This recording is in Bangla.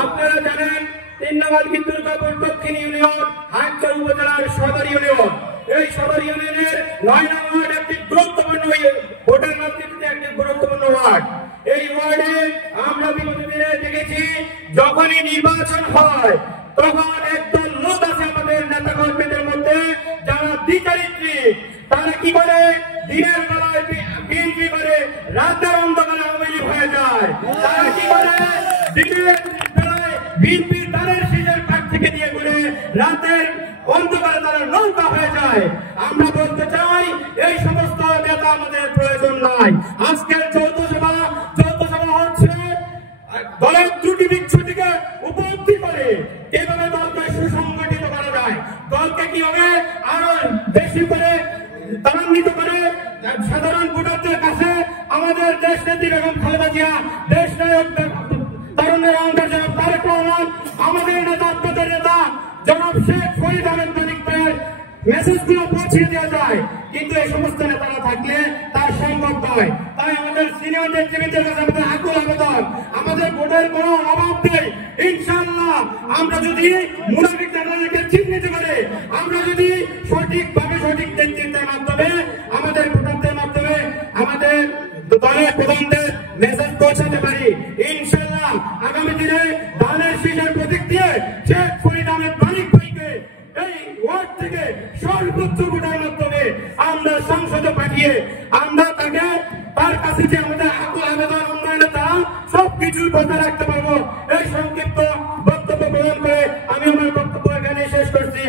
আপনারা জানেন 3 নম্বর দুর্গাপুর দক্ষিণ ইউনিয়ন হাটচর উপজেলার সদর ইউনিয়ন, এই সদর ইউনিয়নের 9 নম্বর একটি গুরুত্বপূর্ণ ভোটার নেতৃত্বে একটি গুরুত্বপূর্ণ ওয়ার্ড। এই ওয়ার্ডে আমরা বিগত দিনে দেখেছি যখনই নির্বাচন হয় তখন একদল লোক আছে আমাদের নেতা কর্মীদের মধ্যে যারা দ্বিচারিত্রিক, তারা কি করে দিনের বেলায় বিএনপি করে রাতের অন্ধকারে আওয়ামী লীগ হয়ে যায়। তারা কি করে দিনের বেলায় বিএনপি তাদের শীষের কাঠ থেকে দিয়ে করে রাতের অন্ধকারে তারা নৌকা হয়ে যায়। আমরা বলতে চাই এই সমস্ত নেতা আমাদের প্রয়োজন নাই। আজকের যৌথ সভা হচ্ছে দলের ত্রুটি বিচ্ছুটিকে উপলব্ধি করে কিভাবে দলকে সুসংগঠিত করা যায়, দলকে কিভাবে আরো বেশি করে ত্বরান্বিত করে সাধারণ ভোটারদের কাছে আমাদের দেশ নেত্রী বেগম খালেদা জিয়া, দেশ নায়ক তরুণের অঙ্গের জনাব তারেক রহমান, আমাদের নেতা আপনাদের নেতা জনাব শেখ ফরিদ আহমেদ মানিকের মেসেজগুলো পৌঁছে দেওয়া যায়, কিন্তু এই সমস্ত নেতারা থাকলে তার সম্ভব নয়। তাই আমাদের সিনিয়র নেতৃবৃন্দের কাছে আমাদের আকুল আবেদন, আমাদের ভোটের কোনো অভাব নেই। ইনশাআল্লাহ আমরা যদি মুনাফিক নেতাদেরকে চিহ্নিত করে আমরা যদি সঠিকভাবে সঠিক নেতৃত্বের মাধ্যমে আমাদের ভোটারদের মাধ্যমে আমাদের দলের প্রধানদের মেসেজ পৌঁছাতে পারি, ইনশাআল্লাহ আগামী দিনে ধানের শীষের প্রতীক দিয়ে শেখ ফরিদ আহমেদ মানিক ভাইকে এই ওয়ার্ড থেকে সর্বোচ্চ ভোটের মাধ্যমে আমরা সংসদে পাঠিয়ে আমরা তাকে তার কাছে যে আমাদের আকুল আবেদন উন্নয়নের দ্বারা সবকিছুর কথা রাখতে পারবো। এই সংক্ষিপ্ত বক্তব্য প্রদান করে আমি আমার বক্তব্য এখানে শেষ করছি।